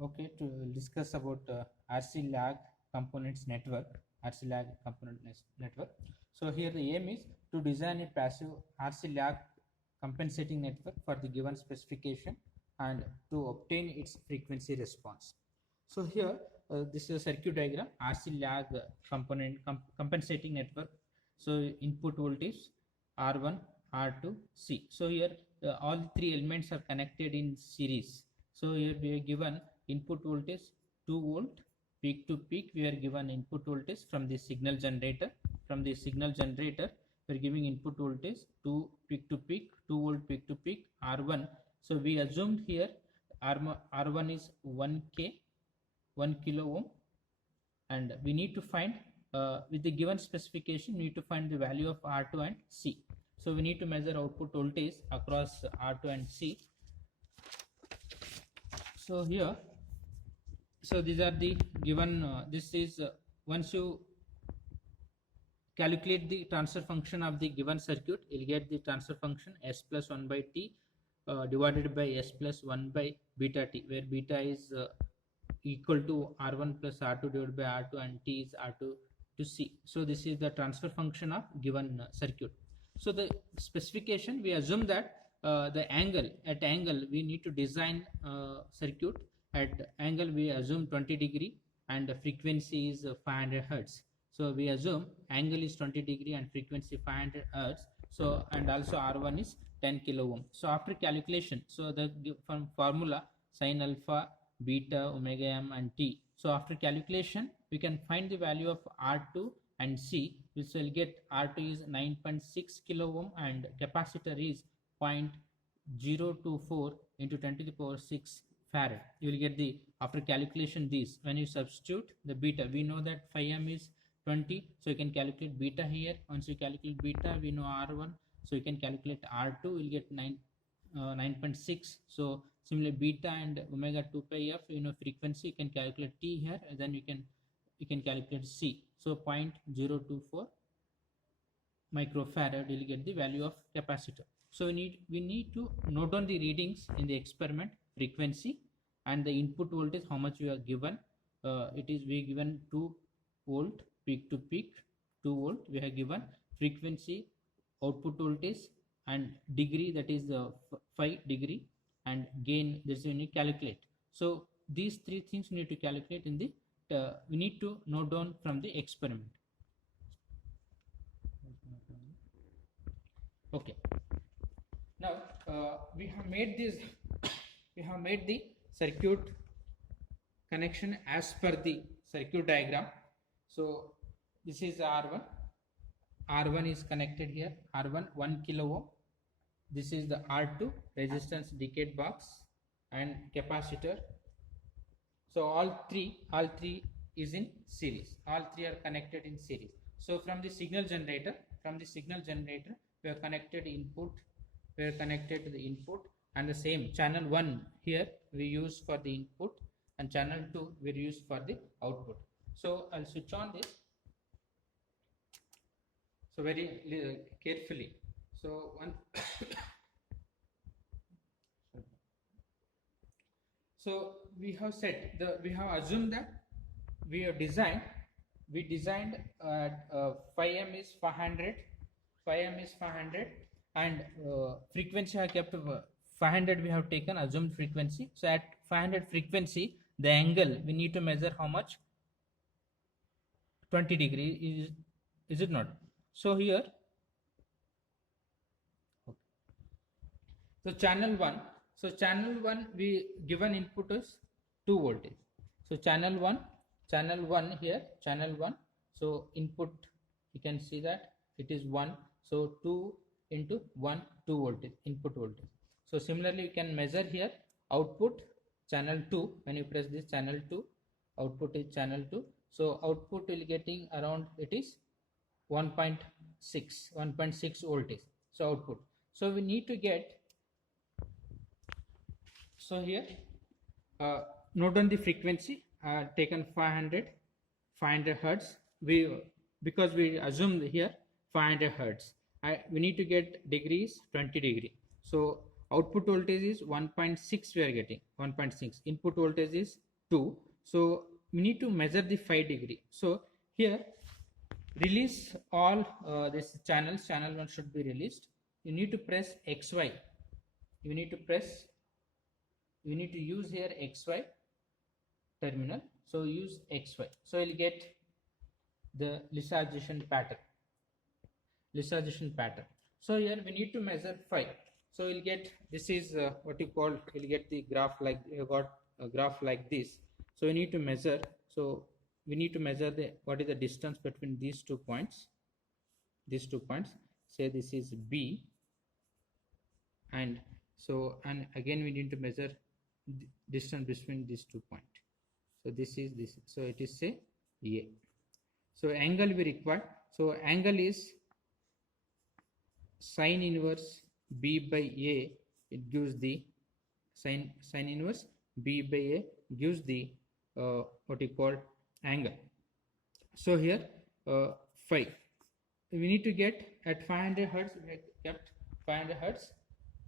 Okay, to discuss about RC lag components network, RC lag network. So here the aim is to design a passive RC lag compensating network for the given specification and to obtain its frequency response. So here this is a circuit diagram, RC lag compensating network. So input voltage R1, R2, C. So here all three elements are connected in series. So here we are given input voltage 2 volt peak to peak. We are given input voltage from the signal generator. From the signal generator, we are giving input voltage 2 peak to peak, 2 volt peak to peak, R1. So we assumed here R1 is 1K, 1 kilo ohm, and we need to find with the given specification, we need to find the value of R2 and C. So we need to measure output voltage across R2 and C. So here, so these are the given, this is once you calculate the transfer function of the given circuit, you'll get the transfer function S plus 1 by T divided by S plus 1 by beta T, where beta is equal to R1 plus R2 divided by R2 and T is R2 to C. So this is the transfer function of given circuit. So the specification, we assume that the angle, at angle we need to design circuit at angle we assume 20 degree and the frequency is 500 hertz. So we assume angle is 20 degree and frequency 500 hertz. So and also R1 is 10 kilo ohm. So after calculation, so the from formula sin alpha, beta, omega m and T. So after calculation, we can find the value of R2 and C, which will get R2 is 9.6 kilo ohm and capacitor is 0.024 into 10 to the power 6 farad. You will get the, after calculation these, when you substitute the beta, we know that phi m is 20, so you can calculate beta here. Once you calculate beta, we know R1, so you can calculate R2, you'll get 9.6. So similarly beta and omega 2 pi f, you know frequency, you can calculate T here, and then you can calculate C. So 0.024 microfarad, you'll get the value of capacitor. So we need to note down the readings in the experiment, frequency and the input voltage, how much we are given. It is we given 2 volt peak to peak, 2 volt we have given, frequency, output voltage and degree, that is the 5 degree, and gain, this we need to calculate. So these three things we need to calculate in the we need to note down from the experiment. Okay, now we have made this we have made the circuit connection as per the circuit diagram. So this is R1 is connected here, R1 1 kilo ohm. This is the R2 resistance decade box and capacitor. So all three is in series, all three are connected in series. So from the signal generator, we are connected input, we are connected to the input, and the same channel 1 here we use for the input and channel 2 we use for the output. So I'll switch on this, so very carefully. So one so we have we have assumed that we have designed phi m is 500, and frequency I kept 500 we have taken assumed frequency. So at 500 frequency, the angle we need to measure how much, 20 degree, is it not? So here, okay. So channel 1 we given input is 2 voltage. So channel 1 here, channel 1, so input you can see that it is 1, so 2 into 1, 2 voltage input voltage. So similarly you can measure here output, channel 2, when you press this channel 2, output is channel 2, so output will getting around, it is 1.6 voltage, so output. So we need to get, so here note down the frequency, taken 500 hertz, because we assumed here 500 hertz. We need to get degrees 20 degree. So output voltage is 1.6, we are getting 1.6, input voltage is 2. So we need to measure the 5 degree. So here release all this channel 1 should be released. You need to press XY, you need to use here XY terminal. So use XY, so you'll get the lissagation pattern. So here we need to measure 5. So we'll get, this is what you call, we'll get the graph like, you got a graph like this. So we need to measure, so we need to measure the, what is the distance between these 2 points, say this is B, and so, and again we need to measure distance between these 2 points. So this is this, so it is say A. So angle we require, so angle is sine inverse B by A, it gives the sine inverse B by A gives the what you call angle. So here 5, we need to get at 500 hertz, we have kept 500 hertz.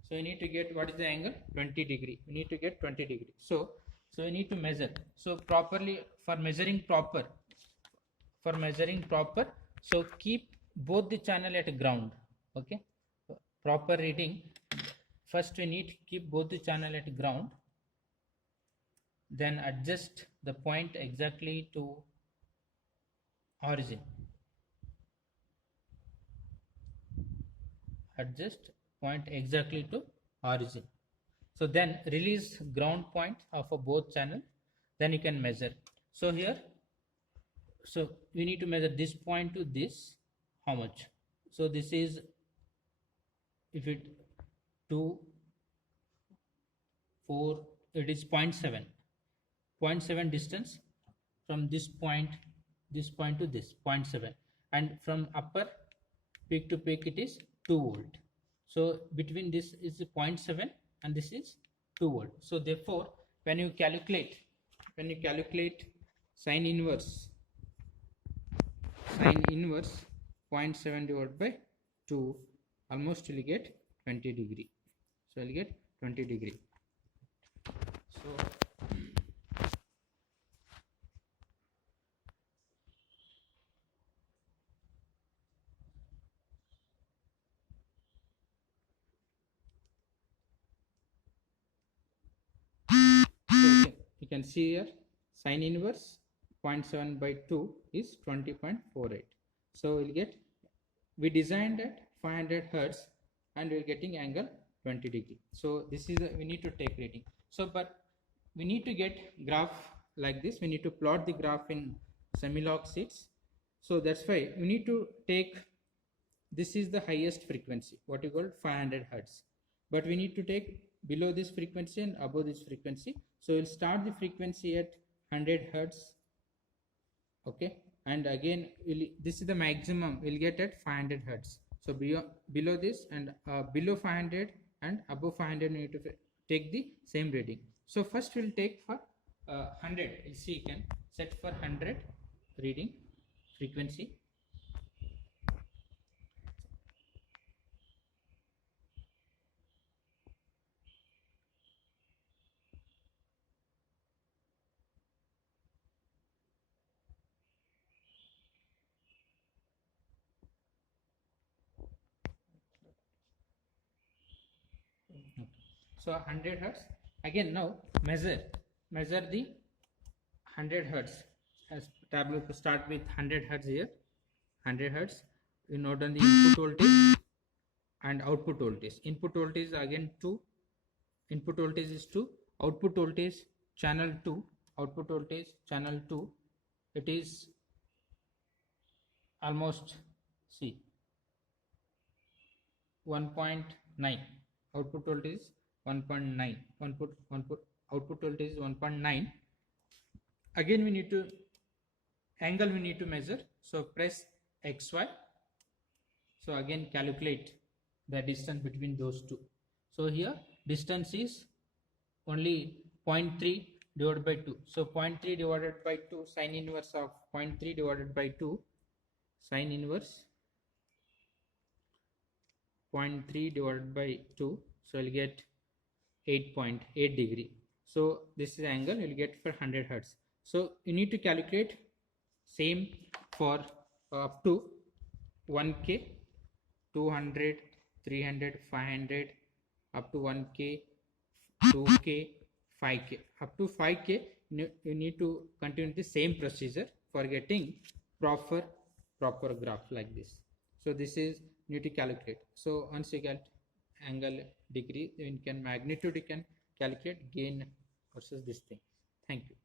So you need to get, what is the angle? 20 degree. We need to get 20 degree. So we need to measure. So properly, for measuring proper, so keep both the channel at ground. Okay, proper reading. First we need to keep both the channel at ground. Then adjust the point exactly to origin. Adjust point exactly to origin. So then release ground point of both channel, then you can measure. So here, so we need to measure this point to this, how much? So this is, if it 2, 4, it is 0.7 distance from this point to this 0.7, and from upper peak to peak it is 2 volt. So between this is 0.7 and this is 2 volt. So therefore when you calculate sine inverse 0.7 divided by 2, almost you will get 20 degree. So I will get 20 degree. So you can see here sine inverse 0.7 by 2 is 20.48. So we'll get, we designed at 500 hertz and we're getting angle 20 degree. So this is we need to take reading. So but we need to get graph like this, we need to plot the graph in semi-log sheets. So that's why we need to take, this is the highest frequency, what you call 500 hertz, but we need to take below this frequency and above this frequency. So we'll start the frequency at 100 hertz. Okay, and again this is the maximum we'll get at 500 hertz. So below this and below 500 and above 500 we need to take the same reading. So first we'll take for 100, you'll see, you can set for 100 reading frequency. So 100 hertz. Again now measure the 100 hertz. As tableau to start with 100 hertz here. 100 hertz. You note on the input voltage and output voltage. Input voltage again 2. Input voltage is 2. Output voltage channel 2. Output voltage channel 2. It is almost, see, 1.9. Output voltage 1.9. Output voltage is 1.9. Again we need to, angle we need to measure. So press XY. So again calculate the distance between those two. So here distance is only 0.3 divided by 2. So 0.3 divided by 2, sine inverse of 0.3 divided by 2, sine inverse 0.3 divided by 2. So you'll get 8.8 degree. So this is angle you'll get for 100 hertz. So you need to calculate same for up to 1k, 200, 300, 500, up to 1k, 2k, 5k. Up to 5k you need to continue the same procedure for getting proper graph like this. So this is need to calculate. So once you get angle degree, you can magnitude, you can calculate gain versus this thing. Thank you.